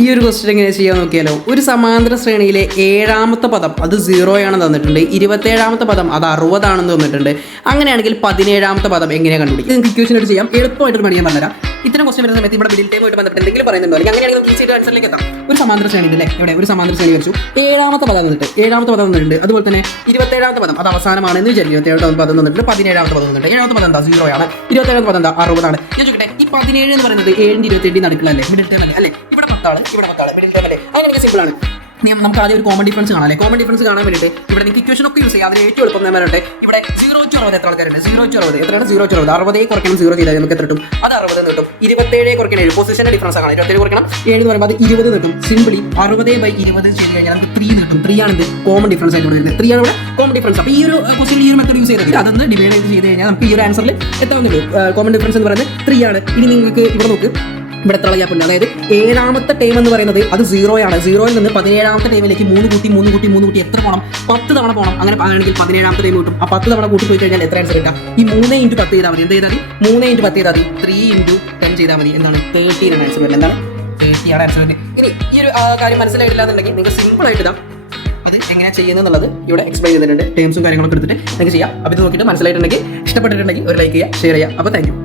ഈ ഒരു ക്വസ്റ്റ്യൻ എങ്ങനെ ചെയ്യാൻ നോക്കിയാലോ. ഒരു സമാന്തര ശ്രേണിയിലെ ഏഴാമത്തെ പദം അത് 0 ആണെന്ന് തന്നിട്ടുണ്ട്. 27ാമത്തെ പദം അത് 60 ആണെന്ന് തന്നിട്ടുണ്ട്. അങ്ങനെയാണെങ്കിൽ 17ാമത്തെ പദം എങ്ങനെയാണ് കണ്ടുപിടിക്കുക? നിങ്ങൾക്ക് ഇക്വേഷൻ ആയിട്ട് ചെയ്യാം. എളുപ്പമായിട്ട് പണി ഞാൻ പറഞ്ഞുതരാം. ഇത്തരം ക്വസ്റ്റ്യൻ വരുന്ന സമയത്ത് ഇവിടെ മിഡിൽ ടൈമായിട്ട് ബന്ധപ്പെട്ട് എന്തെങ്കിലും പറയുന്നുണ്ടോ അല്ലെങ്കിൽ അങ്ങനെയാണെങ്കിൽ നമുക്ക് ഈസിയായിട്ട് ആൻസറിലേക്ക് എത്താം. ഒരു സമാന്തര ശ്രേണി അല്ലേ, ഇവിടെ ഒരു സമാന്തര ശ്രേണി വരച്ചു. ഏഴാമത്തെ പദം തന്നിട്ടുണ്ട്. അതുപോലെ തന്നെ 27ാമത്തെ പദം അത് അവസാനമാണെന്ന് വിചാരിക്കും. 27ാമത്തെ പദം തന്നിട്ടുണ്ട്. 17ാമത്തെ പദം തന്നിട്ടുണ്ട്. 7ാമത്തെ പദം എന്താ 0 ആണ്. 27ാമത്തെ പദം എന്താ 60 ആണ്. ഞാൻ ചോദിക്കട്ടെ, ഈ 17 എന്ന് പറയുന്നത് 7ന്റെ 27 നടക്കില്ലല്ലേ, മിഡിൽ ടൈം അല്ലേ? ഇവിടെ 10 ആള് മിഡിൽ ടൈം അല്ലേ? അങ്ങനെ സിമ്പിൾ ആണ്. നമുക്ക് ആദ്യം ഒരു കോമൺ ഡിഫറൻസ് കാണാം അല്ലേ. കോമൺ ഡിഫറൻസ് കാണാൻ വേണ്ടിയിട്ട് ഇവിടെ നിങ്ങൾക്ക് ഇക്വേഷൻ ഒക്കെ യൂസ് ചെയ്യാം. അതിന് ഏറ്റവും എളുപ്പം ഞാൻ പറയട്ടെ, ഇവിടെ 0 to 60 എത്ര ആൾക്കാരുണ്ട്? 0 to 60 എത്രയാണ്? 0 to 60 60 കുറയ്ക്കണം 0 ചെയ്താൽ നമുക്ക് എത്ര കിട്ടും? അത് 60 എന്ന് കിട്ടും. 27 കുറയ്ക്കണം 7 പൊസിഷന്റെ ഡിഫറൻസ് ആണ്. 27 കുറയ്ക്കണം 7 എന്ന് പറയുമ്പോൾ അത് 20 കിട്ടും. സിംപ്ലി 60/20 ചെയ്ത് കഴിഞ്ഞാൽ നമുക്ക് 3 കിട്ടും. 3 ആണ് ഇത് കോമൺ ഡിഫറൻസ് ആയിട്ട് വരുന്നത്. 3 ആണ് ഇവിടെ കോമൺ ഡിഫറൻസ്. അപ്പോൾ ഈ ഒരു ക്വസ്റ്റ്യൻ ഈ ഒരു മെത്തേഡ് യൂസ് ചെയ്തിട്ട് അതൊന്ന് ഡിവൈഡ് ചെയ്ത് കഴിഞ്ഞാൽ നമുക്ക് ഈ ഒരു ആൻസറിൽ എത്താവുന്നുള്ളൂ. കോമൺ ഡിഫറൻസ് എന്ന് പറയുന്നത് 3 ആണ്. ഇനി നിങ്ങൾക്ക് ഇവിടെ നോക്ക്, ഇവിടെ എത്ര ഗ്യാപ്പുണ്ട്? അതായത് 7ാമത്തെ ടൈം എന്ന് പറയുന്നത് അത് 0 ആണ്. 0യിൽ നിന്ന് 17ാമത്തെ ടൈമിലേക്ക് 3 കൂട്ടി എത്ര പോകണം? 10 തവണ പോകണം. അങ്ങനെ ആണെങ്കിൽ 17ാമത്തെ ടൈം കിട്ടും. ആ 10 തവണ കൂട്ടി പോയി കഴിഞ്ഞാൽ എത്ര ആൻസർ കിട്ടാം? ഈ 3 × 10 ചെയ്താൽ മതി. എന്ത് ചെയ്താൽ മതി? 3 × 10 ചെയ്താൽ മതി. 3 × 10 ചെയ്താൽ മതി. എന്താണ്? 30 ആണ് ആൻസർ വരുന്നത്. എന്താണ്? 30 ആണ് ആൻസർ വരുന്നത്. ഇനി ഈ ഒരു കാര്യം മനസ്സിലായിട്ടില്ല എന്നുണ്ടെങ്കിൽ നിങ്ങൾക്ക് സിമ്പിൾ ആയിട്ട് ഇതാ അത് എങ്ങനെ ചെയ്യുന്നത് ഇവിടെ എക്സ്പ്ലെയിൻ ചെയ്തിട്ടുണ്ട്. ടേംസും കാര്യങ്ങളൊക്കെ എടുത്തിട്ട് നിങ്ങൾക്ക് ചെയ്യാം. അപ്പോൾ ഇത് നോക്കിയിട്ട് മനസ്സിലായിട്ടുണ്ടെങ്കിൽ, ഇഷ്ടപ്പെട്ടിട്ടുണ്ടെങ്കിൽ ഒരു ലൈക്ക് ചെയ്യുക, ഷെയർ ചെയ്യുക. അപ്പോൾ താങ്ക് യു.